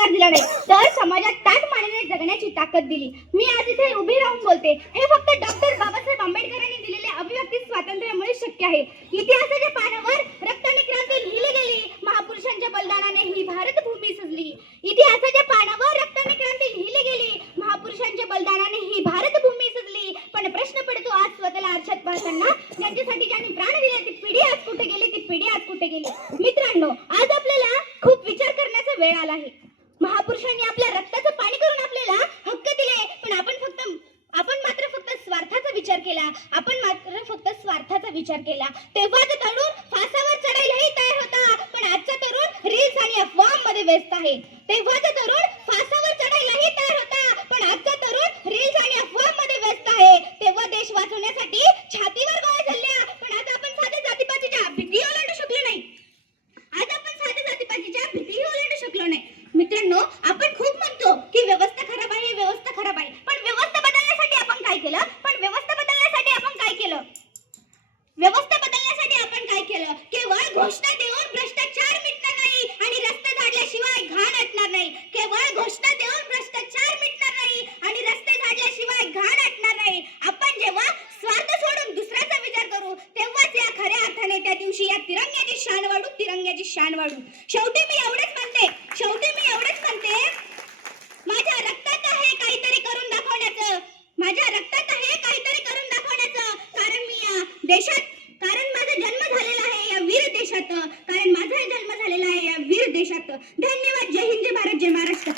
अधिकार दिला नाही, तर समाजात ताठ मानेने जगण्याची ताकद दिली. मी आज इथे उभी राहून बोलते, हे फक्त डॉक्टर बाबासाहेब आंबेडकरांनी दिलेले अभिव्यक्ती स्वातंत्र्यामुळे शक्य आहे. इतिहासाच्या पानावर रक्ताने क्रांती लिहिली गेली, महापुरुषांच्या बलिदानाने ही भारतभूमी सजली. इतिहासाच्या पानावर रक्ताने क्रांती लिहिली गेली, महापुरुषांच्या बलिदानाने ही भारतभूमी सजली. पण प्रश्न पडतो आज स्वतःला आरशात पाहताना, ज्यांच्यासाठी ज्यांनी प्राण दिले ती पिढी आज कुठे गेली, ती पिढी आज कुठे गेली. मित्रांनो, आज आपल्याला खूप विचार करण्याचा वेळ आला आहे. महापुरुषांनी आपल्या रक्ताचं पाणी करून आपल्याला हक्क दिले, पण आपण मात्र फक्त स्वार्थाचा विचार केला. तेव्हाचा तरुण फासावर चढायलाही तयार होता, पण आजचा तरुण रील्स आणि अफवांमध्ये व्यस्त आहे. तेव्हाचा तरुण फासावर चढायलाही तयार होता, पण आजचा तरुण रील्स आणि अफवांमध्ये व्यस्त आहे. तेव्हा देश वाचवण्यासाठी छातीवर गोळ्या झाल्या, पण आज आपण साध्या जातीपातीच्या भीती ओलांडू शकलो नाही. मित्रांनो, आपण खूप म्हणतो की व्यवस्था खराब आहे, व्यवस्था खराब आहे, पण व्यवस्था बदलण्यासाठी आपण काय केलं? केवळ घोषणा देऊन भ्रष्टाचार मिटणार नाही आणि रस्ते झाडल्याशिवाय घाण हटणार नाही. आपण जेव्हा स्वार्थ सोडून दुसऱ्याचा विचार करू, तेव्हाच या खऱ्या अर्थाने त्या दिवशी या तिरंग्याची शान वाढू. शेवटी मी एवढेच म्हणते, माझ्या रक्तात आहे काहीतरी करून दाखवण्याचं. कारण माझा जन्म झालेला आहे या वीर देशात. धन्यवाद. जय हिंद, जय भारत, जय महाराष्ट्र.